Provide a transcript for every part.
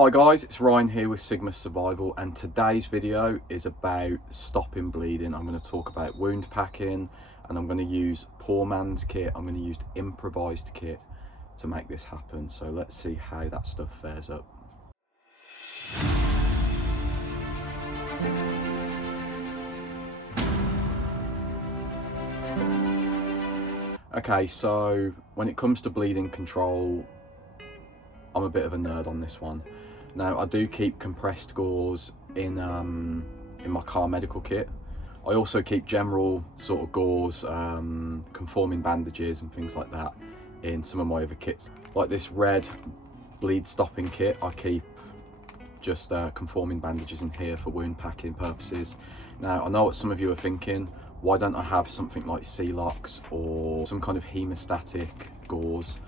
Hi guys, it's Ryan here with Sigma Survival, and today's video is about stopping bleeding. I'm going to talk about wound packing, and I'm going to use poor man's kit. I'm going to use improvised kit to make this happen. So let's see how that stuff fares up. Okay, so when it comes to bleeding control, I'm a bit of a nerd on this one. Now, I do keep compressed gauze in my car medical kit. I also keep general sort of gauze, conforming bandages and things like that in some of my other kits. Like this red bleed stopping kit, I keep just conforming bandages in here for wound packing purposes. Now, I know what some of you are thinking, why don't I have something like Celox or some kind of hemostatic gauze?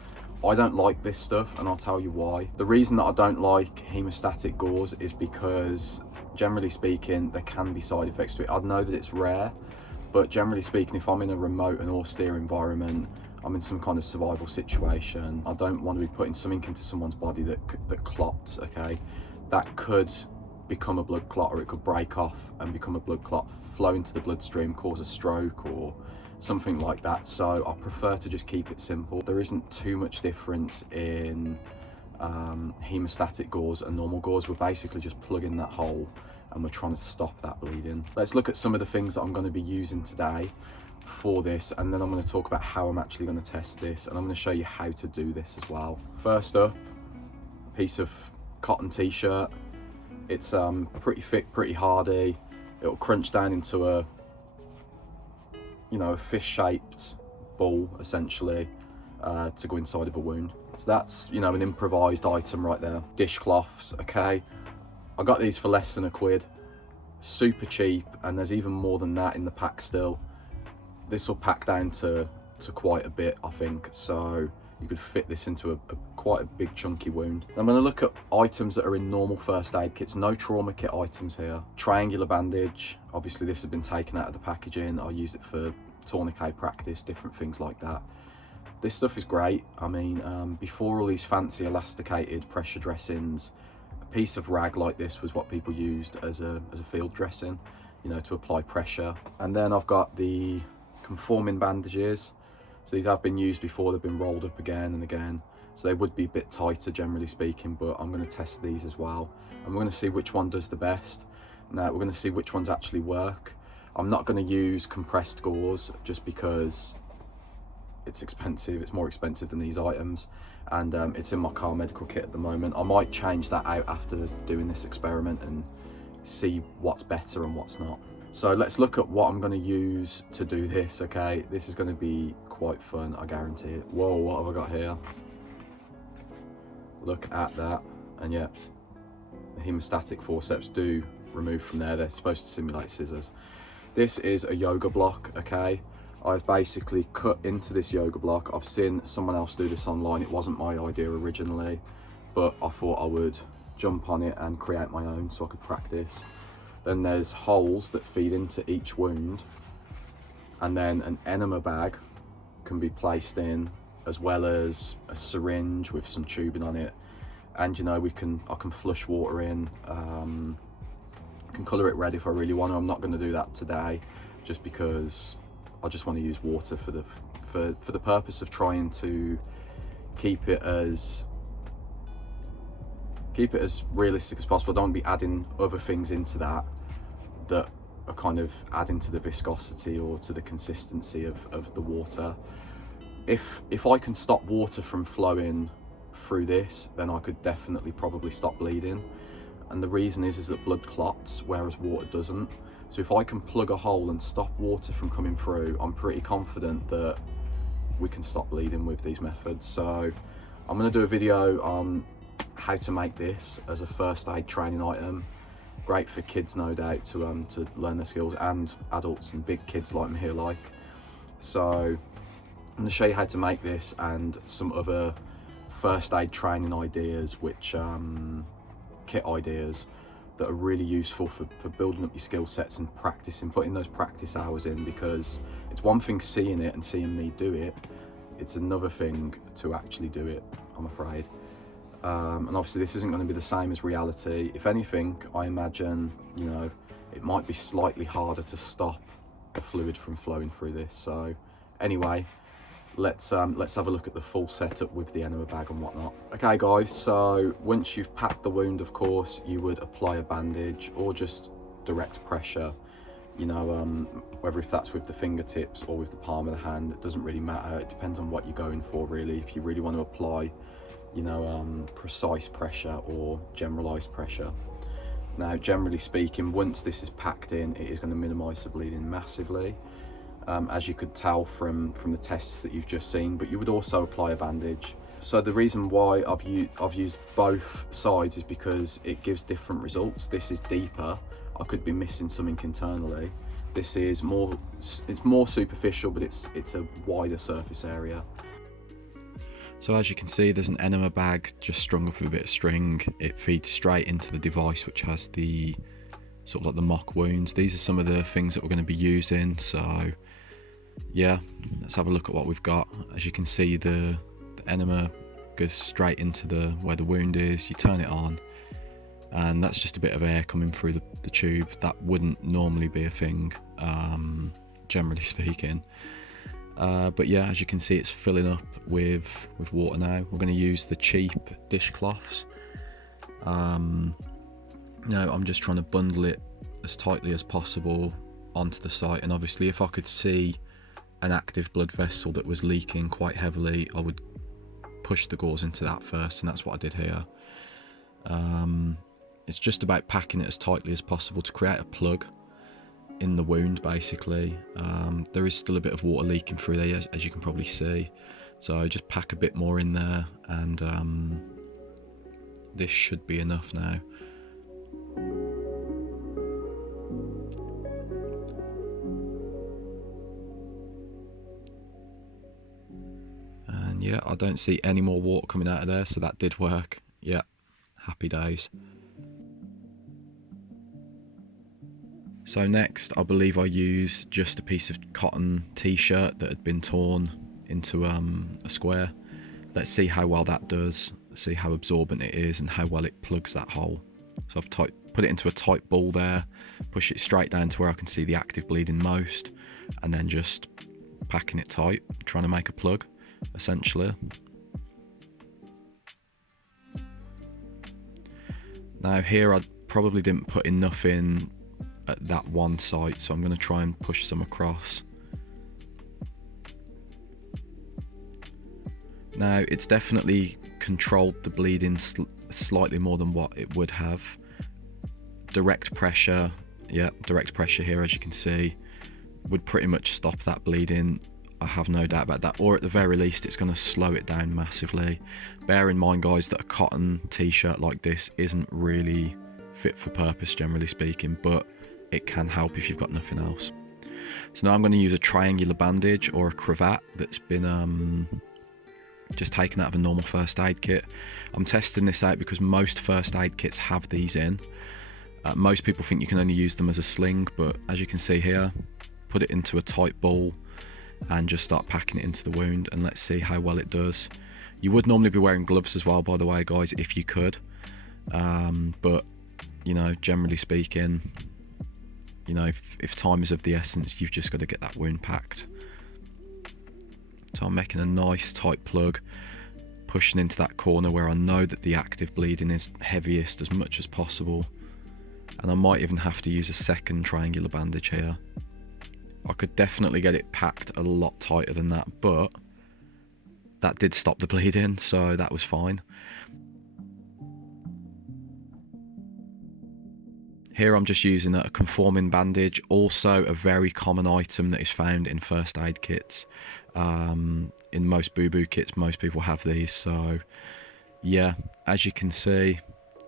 I don't like this stuff, and I'll tell you why. The reason that I don't like hemostatic gauze is because, generally speaking, there can be side effects to it. I know that it's rare, but generally speaking, if I'm in a remote and austere environment, I'm in some kind of survival situation, I don't want to be putting something into someone's body that clots, okay? That could become a blood clot, or it could break off and become a blood clot, flow into the bloodstream, cause a stroke or something like that. So I prefer to just keep it simple. There isn't too much difference in hemostatic gauze and normal gauze. We're basically just plugging that hole and we're trying to stop that bleeding. Let's look at some of the things that I'm going to be using today for this, and then I'm going to talk about how I'm actually going to test this, and I'm going to show you how to do this as well. First up, a piece of cotton t-shirt. It's pretty thick, pretty hardy. It'll crunch down into a fish-shaped ball, essentially, to go inside of a wound. So that's, an improvised item right there. Dishcloths, okay. I got these for less than £1. Super cheap, and there's even more than that in the pack still. This will pack down to quite a bit, I think, so you could fit this into quite a big chunky wound. I'm going to look at items that are in normal first aid kits, no trauma kit items here. Triangular bandage, obviously this has been taken out of the packaging. I'll use it for tourniquet practice, different things like that. This stuff is great. I mean, before all these fancy elasticated pressure dressings, a piece of rag like this was what people used as a field dressing, to apply pressure. And then I've got the conforming bandages. So these have been used before, they've been rolled up again and again. So they would be a bit tighter, generally speaking, but I'm going to test these as well. And we're going to see which one does the best. Now, we're going to see which ones actually work. I'm not going to use compressed gauze just because it's expensive. It's more expensive than these items. And it's in my car medical kit at the moment. I might change that out after doing this experiment and see what's better and what's not. So let's look at what I'm going to use to do this, okay? This is going to be quite fun, I guarantee it. Whoa, what have I got here? Look at that. And yeah, the hemostatic forceps do remove from there. They're supposed to simulate scissors. This is a yoga block, okay? I've basically cut into this yoga block. I've seen someone else do this online. It wasn't my idea originally, but I thought I would jump on it and create my own so I could practice. Then there's holes that feed into each wound, and then an enema bag can be placed in, as well as a syringe with some tubing on it. And I can flush water in. I can colour it red if I really want to. I'm not going to do that today, just because I just want to use water for the purpose of trying to keep it as realistic as possible. I don't want to be adding other things into that are kind of adding to the viscosity or to the consistency of the water. If I can stop water from flowing through this, then I could definitely probably stop bleeding. And the reason is that blood clots, whereas water doesn't. So if I can plug a hole and stop water from coming through, I'm pretty confident that we can stop bleeding with these methods. So I'm going to do a video on how to make this as a first aid training item. Great for kids, no doubt, to learn their skills, and adults and big kids like me here like. So I'm going to show you how to make this and some other first aid training ideas, which kit ideas that are really useful for building up your skill sets and practicing, putting those practice hours in, because it's one thing seeing it and seeing me do it, it's another thing to actually do it, I'm afraid. And obviously this isn't going to be the same as reality. If anything, I imagine, you know, it might be slightly harder to stop the fluid from flowing through this. So anyway, let's have a look at the full setup with the enema bag and whatnot. Okay guys, so once you've packed the wound, of course, you would apply a bandage or just direct pressure, you know, whether if that's with the fingertips or with the palm of the hand, it doesn't really matter. It depends on what you're going for, really. If you really want to apply, you know, precise pressure or generalized pressure. Now, generally speaking, once this is packed in, it is going to minimize the bleeding massively, as you could tell from the tests that you've just seen, but you would also apply a bandage. So the reason why I've used both sides is because it gives different results. This is deeper. I could be missing something internally. This is more, it's more superficial, but it's a wider surface area. So as you can see, there's an enema bag just strung up with a bit of string. It feeds straight into the device, which has the sort of like the mock wounds. These are some of the things that we're going to be using. So yeah, let's have a look at what we've got. As you can see, the enema goes straight into where the wound is. You turn it on, and that's just a bit of air coming through the tube. That wouldn't normally be a thing, generally speaking. But yeah, as you can see, it's filling up with water now. We're going to use the cheap dishcloths. I'm just trying to bundle it as tightly as possible onto the site, and obviously if I could see an active blood vessel that was leaking quite heavily, I would push the gauze into that first, and that's what I did here. It's just about packing it as tightly as possible to create a plug in the wound, basically. There is still a bit of water leaking through there, as you can probably see, so just pack a bit more in there, and this should be enough now. And yeah, I don't see any more water coming out of there, so that did work. Yeah, happy days. So next, I believe I used just a piece of cotton t-shirt that had been torn into a square. Let's see how well that does, see how absorbent it is and how well it plugs that hole. So I've put it into a tight ball there, push it straight down to where I can see the active bleeding most, and then just packing it tight, trying to make a plug, essentially. Now here I probably didn't put enough in at that one site, so I'm going to try and push some across. Now it's definitely controlled the bleeding slightly more than what it would have. Direct pressure, yeah, direct pressure here, as you can see, would pretty much stop that bleeding. I have no doubt about that, or at the very least it's going to slow it down massively. Bear in mind, guys, that a cotton t-shirt like this isn't really fit for purpose, generally speaking, but it can help if you've got nothing else. So now I'm going to use a triangular bandage or a cravat that's been just taken out of a normal first aid kit. I'm testing this out because most first aid kits have these in. Most people think you can only use them as a sling, but as you can see here, put it into a tight ball and just start packing it into the wound, and let's see how well it does. You would normally be wearing gloves as well, by the way, guys, if you could, but you know, generally speaking, you know, if time is of the essence, you've just got to get that wound packed. So I'm making a nice tight plug, pushing into that corner where I know that the active bleeding is heaviest as much as possible, and I might even have to use a second triangular bandage here. I could definitely get it packed a lot tighter than that, but that did stop the bleeding, so that was fine. Here I'm just using a conforming bandage, also a very common item that is found in first aid kits. In most boo-boo kits, most people have these, so yeah, as you can see,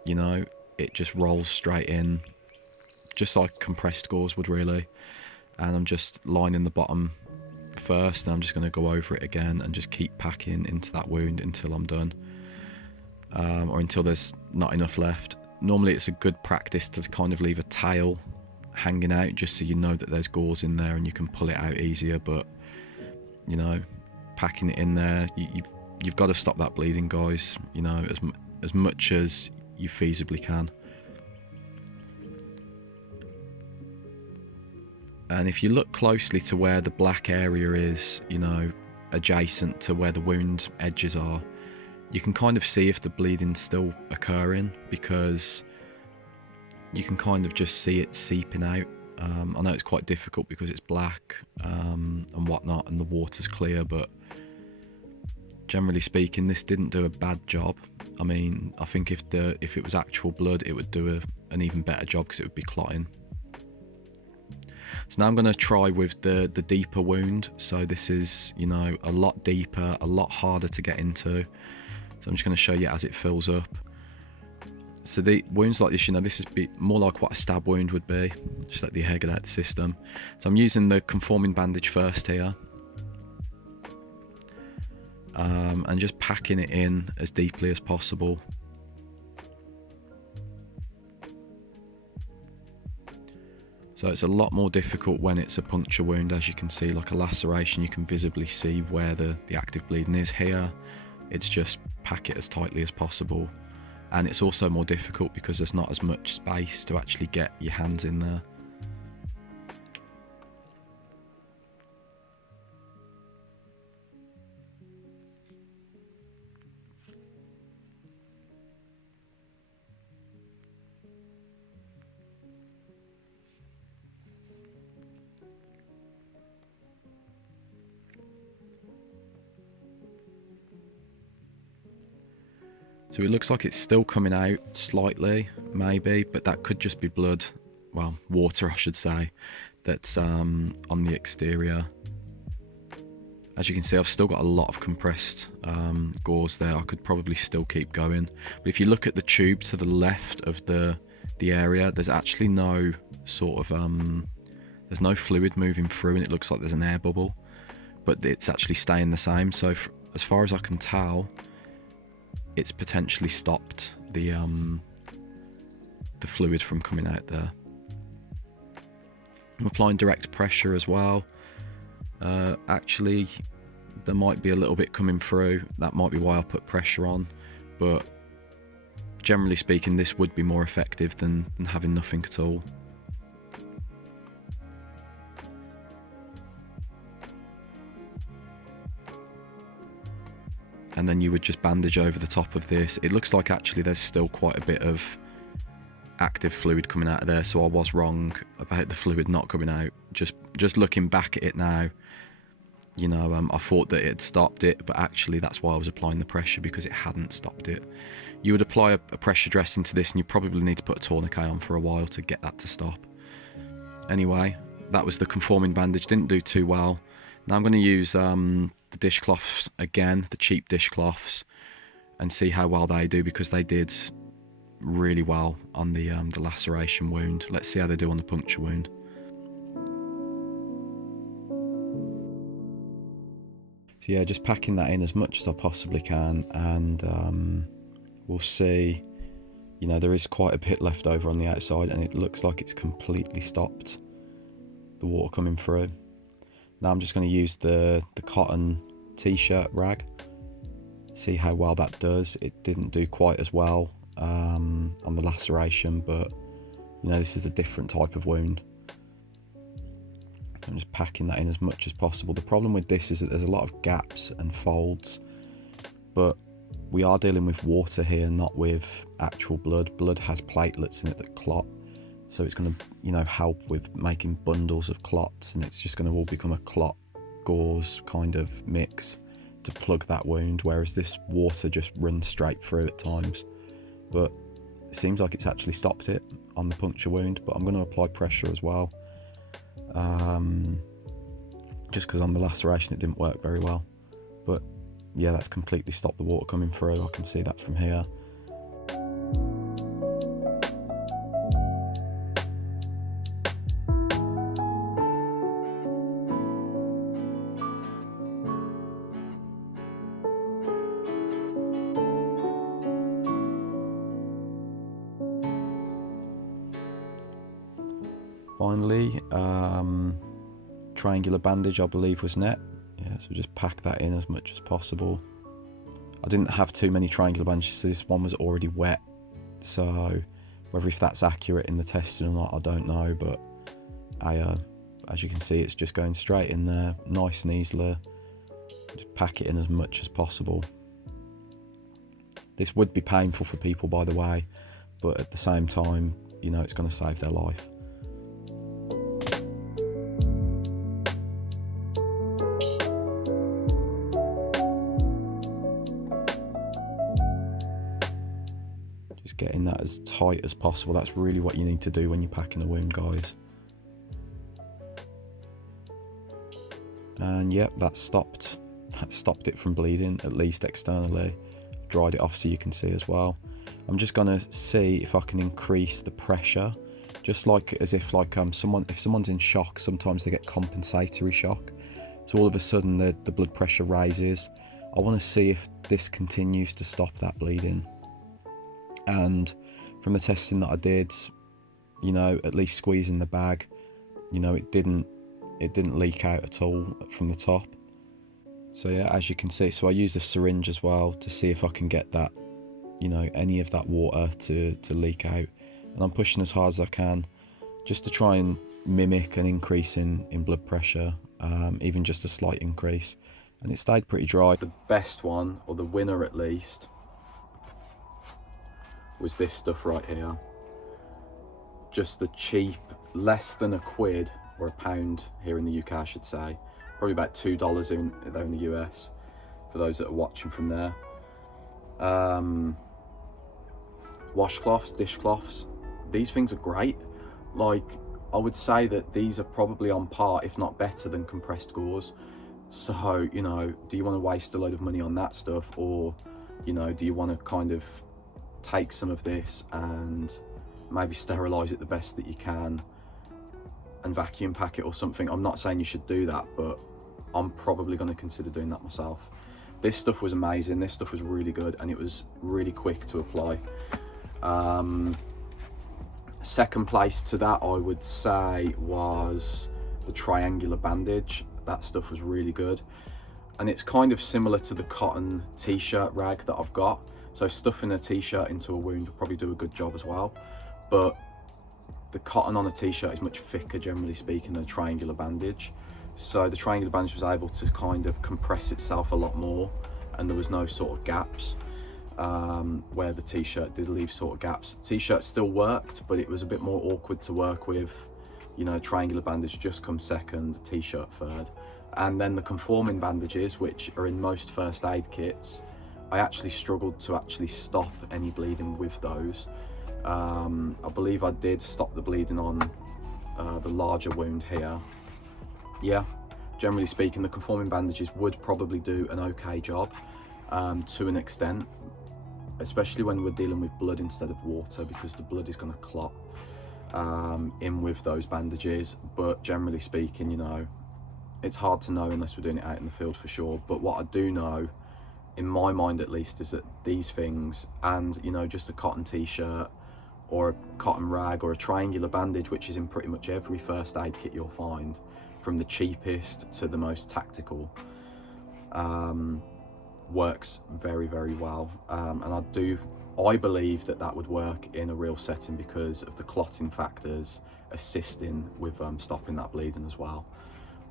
you know, it just rolls straight in, just like compressed gauze would really. And I'm just lining the bottom first, and I'm just going to go over it again and just keep packing into that wound until I'm done, or until there's not enough left. Normally it's a good practice to kind of leave a tail hanging out, just so you know that there's gauze in there and you can pull it out easier, but you know, packing it in there, you've got to stop that bleeding, guys, you know, as much as you feasibly can. And if you look closely to where the black area is, you know, adjacent to where the wound edges are, you can kind of see if the bleeding's still occurring, because you can kind of just see it seeping out. I know it's quite difficult because it's black and whatnot, and the water's clear, but generally speaking, this didn't do a bad job. I mean, I think if it was actual blood, it would do an even better job, because it would be clotting. So now I'm going to try with the deeper wound. So this is, you know, a lot deeper, a lot harder to get into. So I'm just going to show you as it fills up. So the wounds like this, you know, this is more like what a stab wound would be. Just let the hair get out of the system. So I'm using the conforming bandage first here. And just packing it in as deeply as possible. So it's a lot more difficult when it's a puncture wound. As you can see, like a laceration, you can visibly see where the active bleeding is. Here, it's just pack it as tightly as possible. And it's also more difficult because there's not as much space to actually get your hands in there. So it looks like it's still coming out slightly, maybe, but that could just be blood, well, water I should say, that's on the exterior. As you can see, I've still got a lot of compressed gauze there. I could probably still keep going. But if you look at the tube to the left of the area, there's actually no sort of, there's no fluid moving through, and it looks like there's an air bubble, but it's actually staying the same. So as far as I can tell, it's potentially stopped the fluid from coming out there. I'm applying direct pressure as well. Actually, there might be a little bit coming through. That might be why I put pressure on, but generally speaking, this would be more effective than having nothing at all. And then you would just bandage over the top of this. It looks like actually there's still quite a bit of active fluid coming out of there, so I was wrong about the fluid not coming out. Just looking back at it now, you know, I thought that it had stopped it, but actually that's why I was applying the pressure, because it hadn't stopped it. You would apply a pressure dressing to this, and you probably need to put a tourniquet on for a while to get that to stop. Anyway, that was the conforming bandage. Didn't do too well. Now I'm going to use the dishcloths again, the cheap dishcloths, and see how well they do, because they did really well on the laceration wound. Let's see how they do on the puncture wound. So yeah, just packing that in as much as I possibly can, and we'll see. You know, there is quite a bit left over on the outside, and it looks like it's completely stopped the water coming through. Now I'm just going to use the cotton t-shirt rag, see how well that does. It didn't do quite as well on the laceration, but you know, this is a different type of wound. I'm just packing that in as much as possible. The problem with this is that there's a lot of gaps and folds, but we are dealing with water here, not with actual blood. Blood has platelets in it that clot. So it's going to, you know, help with making bundles of clots, and it's just going to all become a clot gauze kind of mix to plug that wound, whereas this water just runs straight through at times. But it seems like it's actually stopped it on the puncture wound, but I'm going to apply pressure as well. Just because on the laceration it didn't work very well. But yeah, that's completely stopped the water coming through. I can see that from here. Finally, triangular bandage I believe was net. Yeah, so just pack that in as much as possible. I didn't have too many triangular bandages, so this one was already wet. So whether if that's accurate in the testing or not, I don't know, but as you can see, it's just going straight in there, nice and easily. Just pack it in as much as possible. This would be painful for people, by the way, but at the same time, you know, it's going to save their life. Just getting that as tight as possible. That's really what you need to do when you're packing a wound, guys. And yep, that stopped it from bleeding, at least externally. Dried it off so you can see as well. I'm just gonna see if I can increase the pressure, just like as if like if someone's in shock, sometimes they get compensatory shock, so all of a sudden the blood pressure raises. I want to see if this continues to stop that bleeding. And from the testing that I did, you know, at least squeezing the bag, you know, it didn't leak out at all from the top. So yeah, as you can see, so I use a syringe as well to see if I can get that, you know, any of that water to leak out. And I'm pushing as hard as I can just to try and mimic an increase in blood pressure, even just a slight increase. And it stayed pretty dry. The best one, or the winner at least, was this stuff right here. Just the cheap, less than £1 or £1 here in the UK, I should say. Probably about $2 there in the US, for those that are watching from there. Washcloths, dishcloths, these things are great. Like, I would say that these are probably on par, if not better, than compressed gauze. So, you know, do you want to waste a load of money on that stuff, or, you know, do you want to kind of take some of this and maybe sterilize it the best that you can and vacuum pack it or something? I'm not saying you should do that, but I'm probably going to consider doing that myself. This stuff was amazing. This stuff was really good, and it was really quick to apply. Second place to that, I would say, was the triangular bandage. That stuff was really good, and it's kind of similar to the cotton t-shirt rag that I've got. So stuffing a t-shirt into a wound will probably do a good job as well, but the cotton on a t-shirt is much thicker, generally speaking, than a triangular bandage. So the triangular bandage was able to kind of compress itself a lot more, and there was no sort of gaps, where the t-shirt did leave sort of gaps. T-shirt still worked, but it was a bit more awkward to work with. You know, triangular bandage just comes second, t-shirt third. And then the conforming bandages, which are in most first aid kits, I actually struggled to actually stop any bleeding with those. I believe I did stop the bleeding on the larger wound here. Yeah, generally speaking, the conforming bandages would probably do an okay job to an extent, especially when we're dealing with blood instead of water, because the blood is going to clot in with those bandages. But generally speaking, you know, it's hard to know unless we're doing it out in the field for sure. But what I do know, in my mind at least, is that these things, and, you know, just a cotton t-shirt or a cotton rag or a triangular bandage, which is in pretty much every first aid kit you'll find, from the cheapest to the most tactical, works very, very well. And I believe that would work in a real setting because of the clotting factors assisting with stopping that bleeding as well.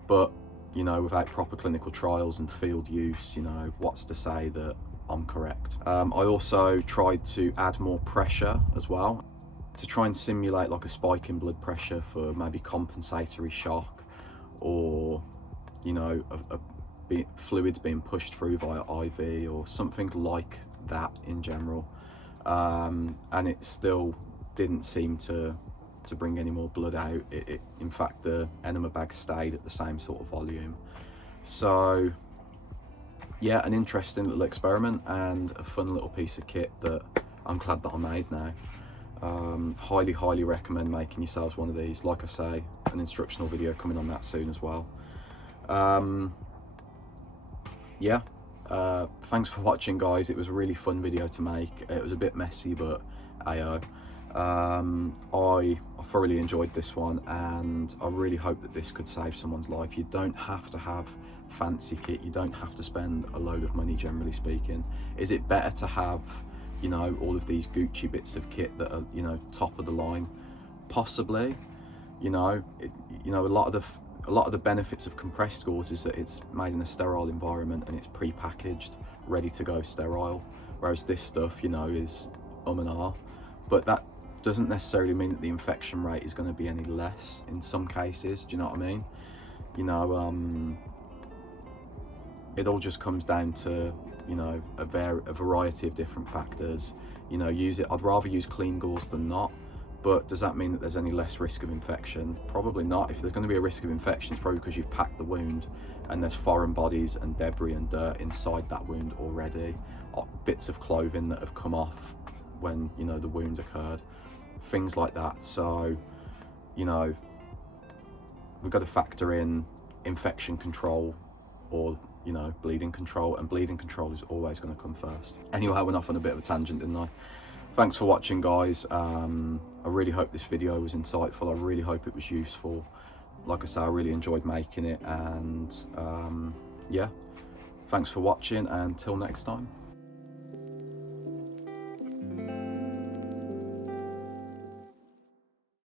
But, you know, without proper clinical trials and field use, you know, what's to say that I'm correct? I also tried to add more pressure as well, to try and simulate like a spike in blood pressure for maybe compensatory shock, or, you know, fluids being pushed through via IV or something like that in general. And it still didn't seem to bring any more blood out. In fact, the enema bag stayed at the same sort of volume. So yeah, an interesting little experiment and a fun little piece of kit that I'm glad that I made now. Highly recommend making yourselves one of these. Like I say, an instructional video coming on that soon as well. Yeah, thanks for watching, guys. It was a really fun video to make. It was a bit messy, but I thoroughly enjoyed this one, and I really hope that this could save someone's life. You don't have to have fancy kit. You don't have to spend a load of money, generally speaking. Is it better to have, you know, all of these Gucci bits of kit that are, you know, top of the line? Possibly. You know, a lot of the benefits of compressed gauze is that it's made in a sterile environment and it's pre-packaged, ready to go sterile. Whereas this stuff, you know, is and ah. But that doesn't necessarily mean that the infection rate is going to be any less in some cases. Do you know what I mean? You know, it all just comes down to, you know, a variety of different factors. You know, I'd rather use clean gauze than not. But does that mean that there's any less risk of infection? Probably not. If there's going to be a risk of infection, it's probably because you've packed the wound and there's foreign bodies and debris and dirt inside that wound already, or bits of clothing that have come off when, you know, the wound occurred, things like that. So, you know, we've got to factor in infection control or, you know, bleeding control, and bleeding control is always going to come first. Anyway, I went off on a bit of a tangent, didn't I? Thanks for watching, guys. I really hope this video was insightful. I really hope it was useful. Like I say, I really enjoyed making it, and yeah, thanks for watching, and till next time.